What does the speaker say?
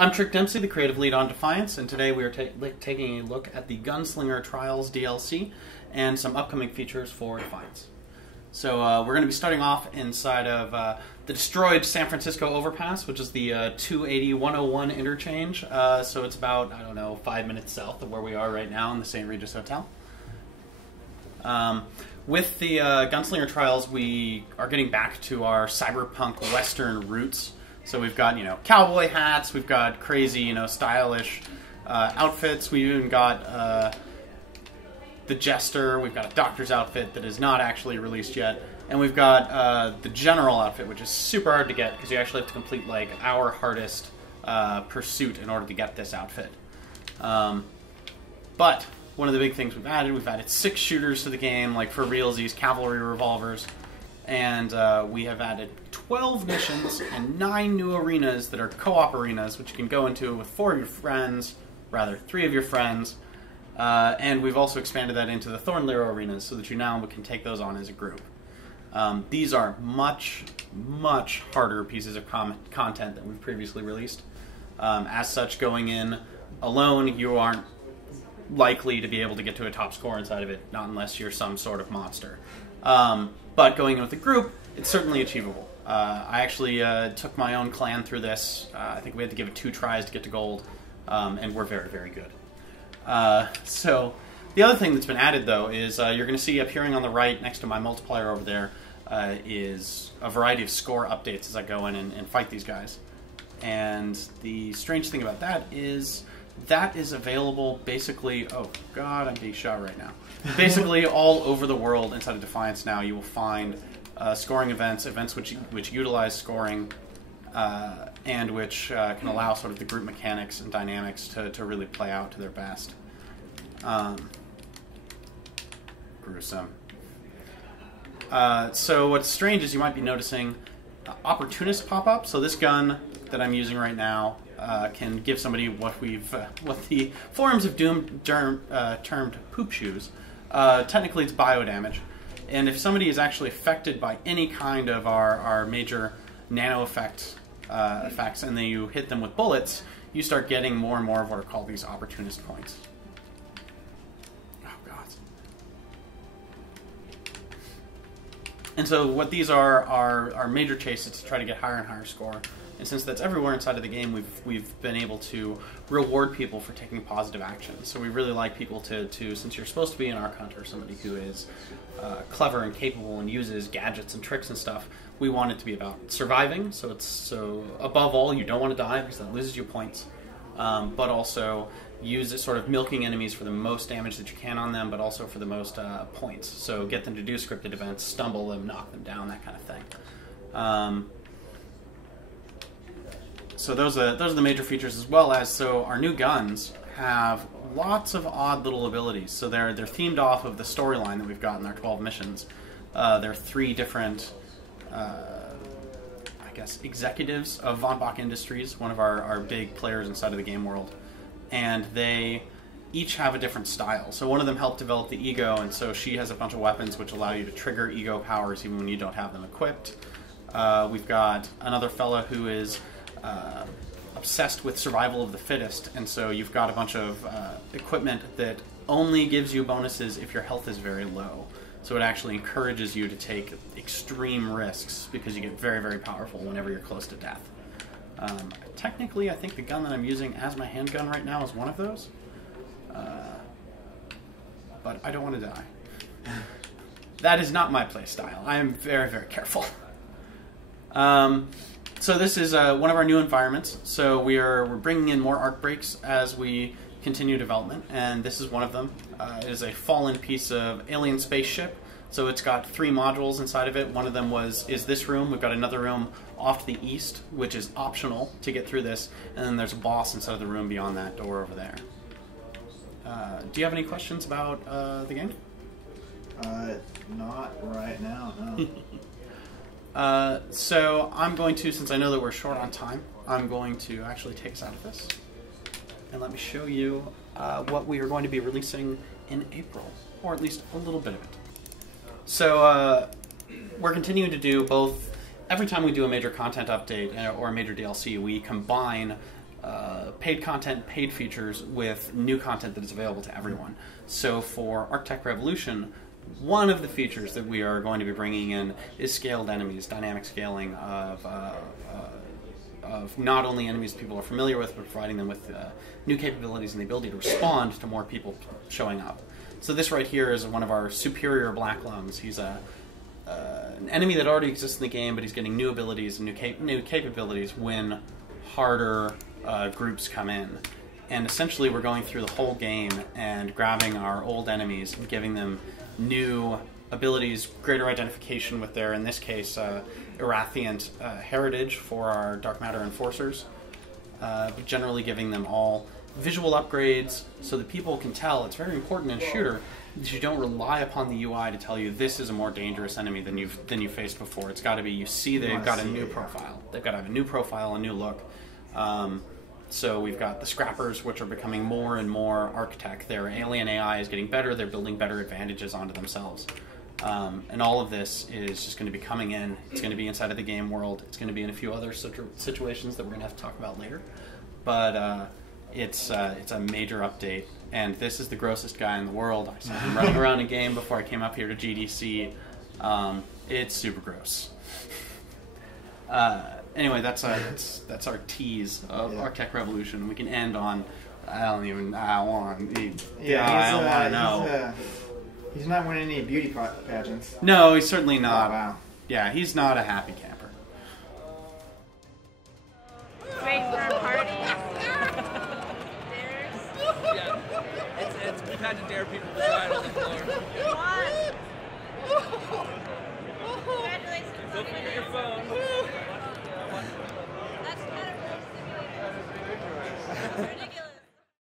I'm Trick Dempsey, the creative lead on Defiance, and today we are taking a look at the Gunslinger Trials DLC and some upcoming features for Defiance. So we're going to be starting off inside of the destroyed San Francisco overpass, which is the 280-101 interchange. So it's about, I don't know, 5 minutes south of where we are right now in the St. Regis Hotel. With the Gunslinger Trials, we are getting back to our cyberpunk western roots. So we've got, cowboy hats, we've got crazy, stylish outfits. We've even got the Jester, we've got a doctor's outfit that is not actually released yet, and we've got the general outfit, which is super hard to get because you actually have to complete like our hardest pursuit in order to get this outfit. But one of the big things we've added 6 shooters to the game, like for realsies, cavalry revolvers, and we have added 12 missions and 9 new arenas that are co-op arenas, which you can go into with 3 of your friends, and we've also expanded that into the Thornliro arenas so that you now can take those on as a group. These are much, much harder pieces of content than we've previously released. As such, going in alone, you aren't likely to be able to get to a top score inside of it, not unless you're some sort of monster. But going in with a group, it's certainly achievable. I actually took my own clan through this. I think we had to give it 2 tries to get to gold, and we're very, very good. So the other thing that's been added, though, is you're going to see appearing on the right next to my multiplier over there is a variety of score updates as I go in and fight these guys. And the strange thing about that is available basically... Oh, God, I'm being shot right now. Basically all over the world inside of Defiance now. You will find scoring events which utilize scoring, and which can allow sort of the group mechanics and dynamics to really play out to their best. Gruesome. So what's strange is you might be noticing opportunists pop up. So this gun that I'm using right now can give somebody what the forums of Doom termed poop shoes. Technically it's bio damage. And if somebody is actually affected by any kind of our major nano effects, and then you hit them with bullets, you start getting more and more of what are called these opportunist points. Oh, God. And so what these are major chases to try to get higher and higher score. And since that's everywhere inside of the game, we've been able to reward people for taking positive action. So we really like people to since you're supposed to be an Arc Hunter, somebody who is clever and capable and uses gadgets and tricks and stuff, we want it to be about surviving. So above all, you don't want to die because that loses you points. But also use it sort of milking enemies for the most damage that you can on them, but also for the most points. So get them to do scripted events, stumble them, knock them down, that kind of thing. So those are the major features, as well as our new guns have lots of odd little abilities. So they're themed off of the storyline that we've got in our 12 missions. There are 3 different, executives of Von Bach Industries, one of our big players inside of the game world, and they each have a different style. So one of them helped develop the Ego, and so she has a bunch of weapons which allow you to trigger Ego powers even when you don't have them equipped. We've got another fella who is obsessed with survival of the fittest, and so you've got a bunch of equipment that only gives you bonuses if your health is very low. So it actually encourages you to take extreme risks because you get very, very powerful whenever you're close to death. Technically, I think the gun that I'm using as my handgun right now is one of those. But I don't want to die. That is not my play style. I am very, very careful. So this is one of our new environments. So we're bringing in more arc breaks as we continue development, and this is one of them. It is a fallen piece of alien spaceship. So it's got 3 modules inside of it. One of them is this room. We've got another room off to the east, which is optional to get through this, and then there's a boss inside of the room beyond that door over there. Do you have any questions about the game? Not right now, no. So I'm going to, since I know that we're short on time, I'm going to actually take us out of this. And let me show you what we are going to be releasing in April, or at least a little bit of it. So we're continuing to do both. Every time we do a major content update or a major DLC, we combine paid content, paid features with new content that is available to everyone. So for Architect Revolution, one of the features that we are going to be bringing in is scaled enemies, dynamic scaling of not only enemies people are familiar with, but providing them with new capabilities and the ability to respond to more people showing up. So this right here is one of our superior Black Lungs. He's an enemy that already exists in the game, but he's getting new abilities and new capabilities when harder groups come in. And essentially we're going through the whole game and grabbing our old enemies and giving them new abilities, greater identification with their, in this case, Erathiant heritage for our Dark Matter Enforcers, but generally giving them all visual upgrades so that people can tell. It's very important in a shooter that you don't rely upon the UI to tell you this is a more dangerous enemy than you faced before. It's got to be, you see they've got a new profile. They've got to have a new profile, a new look. So we've got the Scrappers, which are becoming more and more Architect. Their alien AI is getting better. They're building better advantages onto themselves. And all of this is just going to be coming in. It's going to be inside of the game world. It's going to be in a few other situations that we're going to have to talk about later. But it's a major update. And this is the grossest guy in the world. I saw him running around a game before I came up here to GDC. It's super gross. Anyway, that's our tease of Architect Revolution. We can end on I want to know. He's not winning any beauty pageants. No, he's certainly not. Oh, wow. Yeah, he's not a happy camper. Wait for a party. We've had to dare people to ride on the floor. What? Congratulations. Don't forget your phone. That's kind of really stimulating.